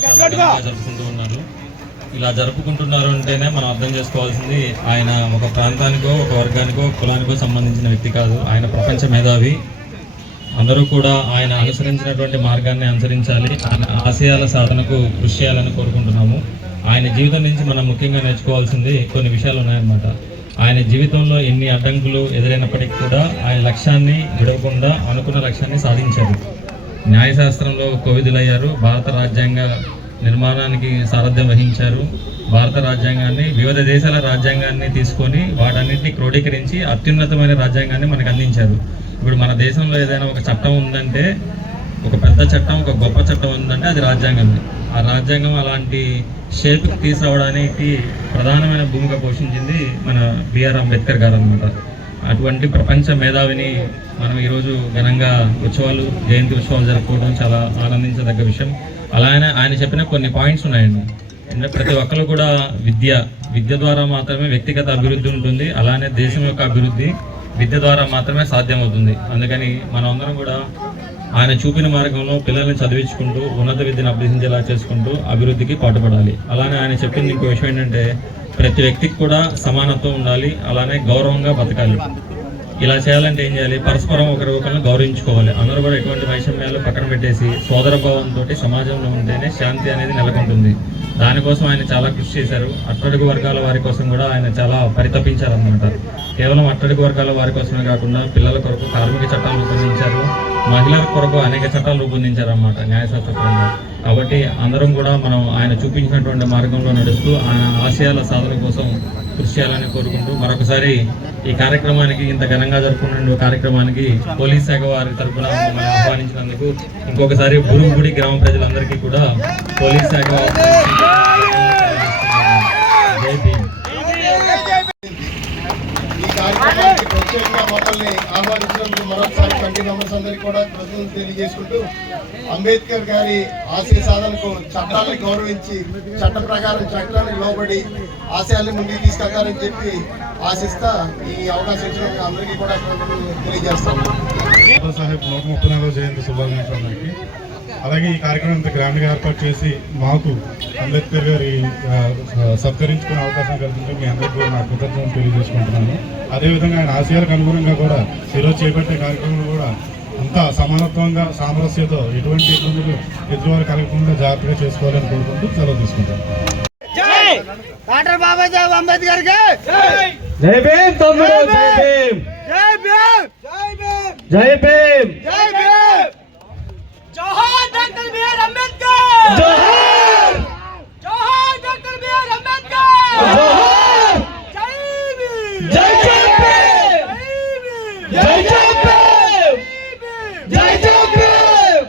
జరుపుకుంటూ ఉన్నారు. ఇలా జరుపుకుంటున్నారు అంటేనే మనం అర్థం చేసుకోవాల్సింది ఆయన ఒక ప్రాంతానికో ఒక వర్గానికో కులానికో సంబంధించిన వ్యక్తి కాదు. ఆయన ప్రపంచ మేధావి. అందరూ కూడా ఆయన అనుసరించినటువంటి మార్గాన్ని అనుసరించాలి. ఆయన ఆశయాల సాధనకు కృషి చేయాలని కోరుకుంటున్నాము. ఆయన జీవితం నుంచి మనం ముఖ్యంగా నేర్చుకోవాల్సింది కొన్ని విషయాలు ఉన్నాయన్నమాట. ఆయన జీవితంలో ఎన్ని అడ్డంకులు ఎదురైనప్పటికీ కూడా ఆయన లక్ష్యాన్ని విడవకుండా అనుకున్న లక్ష్యాన్ని సాధించారు. న్యాయశాస్త్రంలో కోవిదులయ్యారు. భారత రాజ్యాంగ నిర్మాణానికి సారథ్యం వహించారు. భారత రాజ్యాంగాన్ని వివిధ దేశాల రాజ్యాంగాన్ని తీసుకొని వాటన్నిటిని క్రోడీకరించి అత్యున్నతమైన రాజ్యాంగాన్ని మనకు అందించారు. ఇప్పుడు మన దేశంలో ఏదైనా ఒక చట్టం ఉందంటే ఒక పెద్ద చట్టం ఒక గొప్ప చట్టం ఉందంటే అది రాజ్యాంగమే. ఆ రాజ్యాంగం అలాంటి షేప్కి తీసుకురావడానికి ప్రధానమైన భూమిక పోషించింది మన బిఆర్ అంబేద్కర్ గారు అనమాట అటువంటి ప్రపంచ మేధావిని మనం ఈరోజు ఘనంగా ఉత్సవాలు జయంతి ఉత్సవాలు జరుపుకోవడం చాలా ఆనందించదగ్గ విషయం. అలానే ఆయన చెప్పిన కొన్ని పాయింట్స్ ఉన్నాయండి. అంటే ప్రతి ఒక్కరు కూడా విద్య విద్య ద్వారా మాత్రమే వ్యక్తిగత అభివృద్ధి ఉంటుంది. అలానే దేశం యొక్క అభివృద్ధి విద్య ద్వారా మాత్రమే సాధ్యమవుతుంది. అందుకని మనం అందరం కూడా ఆయన చూపిన మార్గంలో పిల్లల్ని చదివించుకుంటూ ఉన్నత విద్యను అభ్యసించేలా చేసుకుంటూ అభివృద్ధికి పాటుపడాలి. అలానే ఆయన చెప్పింది ఇంకో విషయం ఏంటంటే ప్రతి వ్యక్తికి కూడా సమానత్వం ఉండాలి అలానే గౌరవంగా బతకాలి. ఇలా చేయాలంటే ఏం చేయాలి? పరస్పరం ఒకరి ఒకరిని గౌరవించుకోవాలి. అందరూ కూడా ఎటువంటి వైషమ్యాలు పక్కన పెట్టేసి సోదర భావంతో సమాజంలో ఉంటేనే శాంతి అనేది నెలకొంటుంది. దానికోసం ఆయన చాలా కృషి చేశారు. అట్టడుగు వర్గాల వారి కోసం కూడా ఆయన చాలా పరితపించారనమాట కేవలం అట్టడుగు వర్గాల వారి కోసమే కాకుండా పిల్లల కొరకు కార్మిక చట్టాలు రూపొందించారు. మహిళల కొరకు అనేక చట్టాలు రూపొందించారు అన్నమాట న్యాయశాస్త్రపరంగా. కాబట్టి అందరం కూడా మనం ఆయన చూపించినటువంటి మార్గంలో నడుస్తూ ఆయన ఆశయాల సాధన కోసం కృషి చేయాలని కోరుకుంటూ మరొకసారి ఈ కార్యక్రమానికి ఇంత ఘనంగా జరుపుకున్న కార్యక్రమానికి పోలీస్ శాఖ వారి తరఫున మమ్మల్ని ఆహ్వానించినందుకు ఇంకొకసారి బురుగుడి గ్రామ ప్రజలందరికీ కూడా పోలీస్ శాఖ వారి జై భీమ్. ఈ కార్యక్రమానికి ప్రత్యేకంగా మమ్మల్ని ఆహ్వానించినందుకు మరొకసారి కమిటీ మెంబర్స్ అందరికీ కూడా కృతజ్ఞతలు తెలియజేసుకుంటూ అంబేద్కర్ గారి ఆశయ సాధనకు చట్టాలను గౌరవించి చట్ట ప్రకారం చట్టానికి లోబడి ఆశయాన్ని ముందుకు తీసుకెళ్తారని చెప్పి ఆశిస్తా ఈ అవకాశం ఇచ్చిన అందరికీ కూడా తెలియజేస్తాను. బాబా సాహెబ్ నూట ముప్పై నాలుగో జయంతి శుభాకాంక్షలు అందరికీ. అలాగే ఈ కార్యక్రమం ఇంత గ్రాండ్గా ఏర్పాటు చేసి మాకు అంబేద్కర్ గారి సత్కరించుకునే అవకాశం కల్పించి మీ అందరికీ కూడా నా కృతజ్ఞతలు తెలియజేసుకుంటున్నాను. అదేవిధంగా ఆయన ఆశయాలకు అనుగుణంగా కూడా ఈరోజు చేపట్టే కార్యక్రమం కూడా అంతా సమానత్వంగా సామరస్యతో ఎటువంటి ఇబ్బందులు ఎదురువారు కలగకుండా జాగ్రత్తగా చేసుకోవాలని కోరుకుంటూ సెలవు తీసుకుంటాను. డాక్టర్ బాబాసాహెబ్ అంబేద్కర్ జై భీమ్ జై భీమ్ జై భీమ్ జోహార్ డాక్టర్ బిఆర్ అంబేద్కర్ జోహార్ జోహార్ డాక్టర్ బిఆర్ అంబేద్కర్ జోహార్ జై భీమ్ జై జై భీమ్ జై భీమ్ జై జై భీమ్ జై జై భీమ్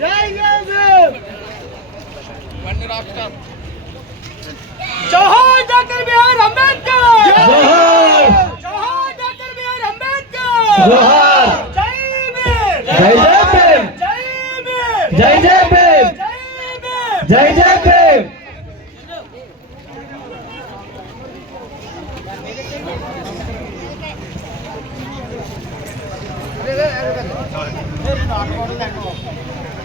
జై జై భీమ్ జోహార్ డాక్టర్ బిఆర్ అంబేద్కర్ జోహార్ జోహార్ డాక్టర్ బిఆర్ అంబేద్కర్ జోహార్ జై భీమ్ జై జై భీమ్ జై భీమ్ జై జై భీమ్ జై భీమ్ జై